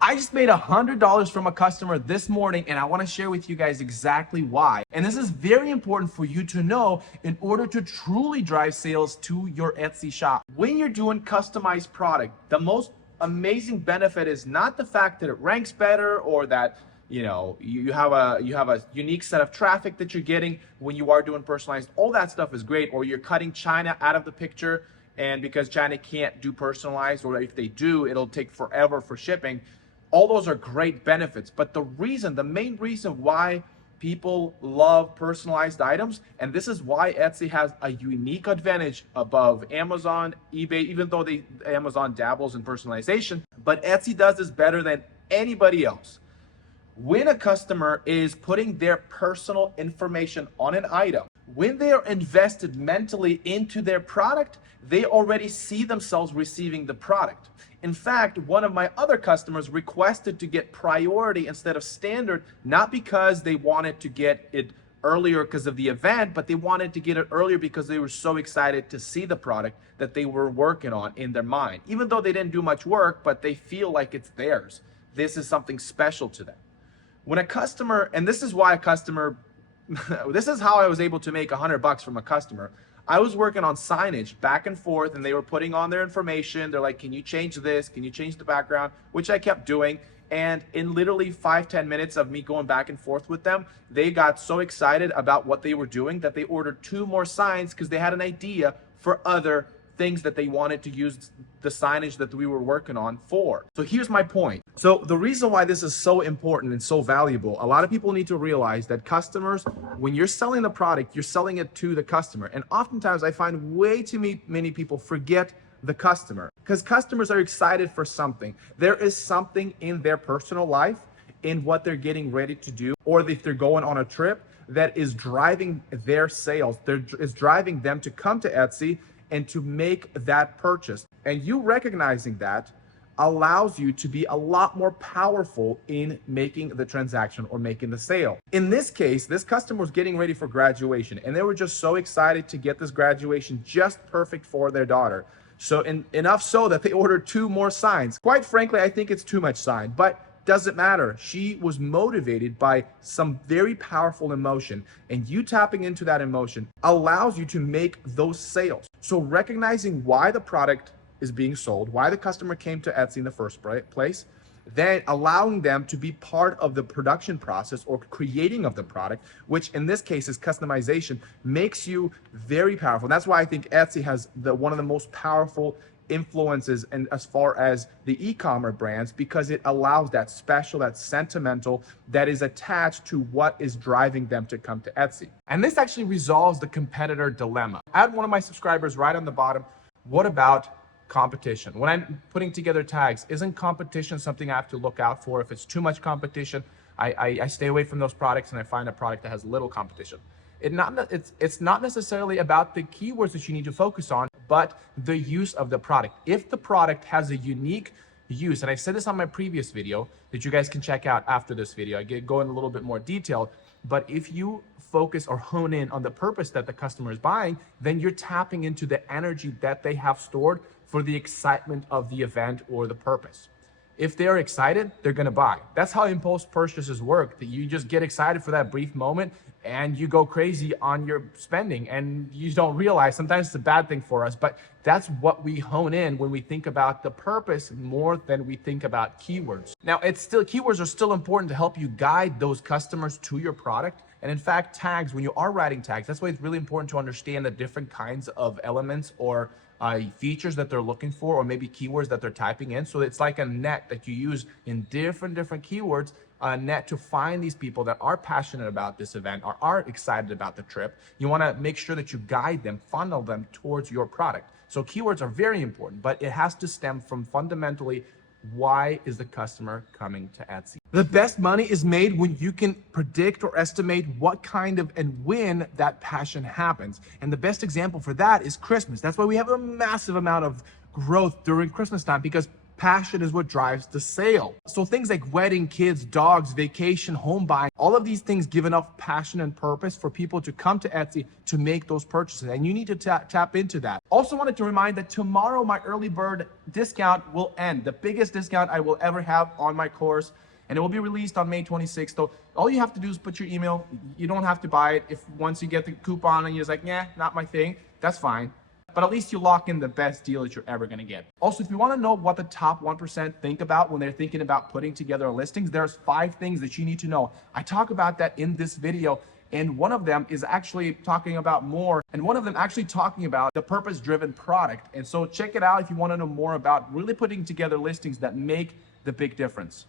I just made $100 from a customer this morning, and I want to share with you guys exactly why. And this is very important for you to know in order to truly drive sales to your Etsy shop. When you're doing customized product, the most amazing benefit is not the fact that it ranks better or that you have a unique set of traffic that you're getting when you are doing personalized. All that stuff is great, or you're cutting China out of the picture, and because China can't do personalized, or if they do, it'll take forever for shipping. All those are great benefits, but the main reason why people love personalized items, and this is why Etsy has a unique advantage above Amazon, eBay, even though Amazon dabbles in personalization, but Etsy does this better than anybody else. When a customer is putting their personal information on an item, when they are invested mentally into their product, they already see themselves receiving the product. In fact, one of my other customers requested to get priority instead of standard, not because they wanted to get it earlier because of the event, but they wanted to get it earlier because they were so excited to see the product that they were working on in their mind. Even though they didn't do much work, but they feel like it's theirs. This is something special to them. When a customer, and this is why a customer, this is how I was able to make $100 from a customer. I was working on signage back and forth, and they were putting on their information. They're like, can you change this? Can you change the background? Which I kept doing. And in literally 5-10 minutes of me going back and forth with them, they got so excited about what they were doing that they ordered 2 more signs because they had an idea for other things that they wanted to use the signage that we were working on for. So here's my point. So the reason why this is so important and so valuable, a lot of people need to realize that customers, when you're selling the product, you're selling it to the customer. And oftentimes I find way too many people forget the customer, because customers are excited for something. There is something in their personal life, in what they're getting ready to do, or if they're going on a trip, that is driving their sales. Is driving them to come to Etsy and to make that purchase. And you recognizing that allows you to be a lot more powerful in making the transaction or making the sale. In this case, this customer was getting ready for graduation, and they were just so excited to get this graduation just perfect for their daughter. So enough so that they ordered 2 more signs. Quite frankly, I think it's too much sign, but doesn't matter. She was motivated by some very powerful emotion, and you tapping into that emotion allows you to make those sales. So recognizing why the product is being sold, why the customer came to Etsy in the first place, then allowing them to be part of the production process or creating of the product, which in this case is customization, makes you very powerful. And that's why I think Etsy has one of the most powerful influences and as far as the e-commerce brands, because it allows that special, that sentimental, that is attached to what is driving them to come to Etsy. And this actually resolves the competitor dilemma. I had one of my subscribers right on the bottom, what about competition? When I'm putting together tags, isn't competition something I have to look out for? If it's too much competition, I stay away from those products and I find a product that has little competition. It's not necessarily about the keywords that you need to focus on, but the use of the product. If the product has a unique use, and I said this on my previous video that you guys can check out after this video, I go in a little bit more detail, but if you focus or hone in on the purpose that the customer is buying, then you're tapping into the energy that they have stored for the excitement of the event or the purpose. If they're excited, they're gonna buy. That's how impulse purchases work, that you just get excited for that brief moment and you go crazy on your spending and you don't realize. Sometimes it's a bad thing for us, but that's what we hone in when we think about the purpose more than we think about keywords. Now, keywords are still important to help you guide those customers to your product. And in fact, tags, when you are writing tags, that's why it's really important to understand the different kinds of elements or features that they're looking for, or maybe keywords that they're typing in. So it's like a net that you use in different keywords, a net to find these people that are passionate about this event or are excited about the trip. You want to make sure that you guide them, funnel them towards your product. So keywords are very important, but it has to stem from fundamentally, why is the customer coming to Etsy? The best money is made when you can predict or estimate what kind of and when that passion happens. And the best example for that is Christmas. That's why we have a massive amount of growth during Christmas time, because Passion is what drives the sale. So things like wedding, kids, dogs, vacation, home buying, all of these things give enough passion and purpose for people to come to Etsy to make those purchases. And you need to tap into that. Also wanted to remind that tomorrow my early bird discount will end. The biggest discount I will ever have on my course. And it will be released on May 26th. So all you have to do is put your email. You don't have to buy it. If once you get the coupon and you're just like, yeah, not my thing, that's fine. But at least you lock in the best deal that you're ever gonna get. Also, if you wanna know what the top 1% think about when they're thinking about putting together listings, there's 5 things that you need to know. I talk about that in this video. And one of them is actually talking about more, and one of them actually talking about the purpose-driven product. And so check it out if you wanna know more about really putting together listings that make the big difference.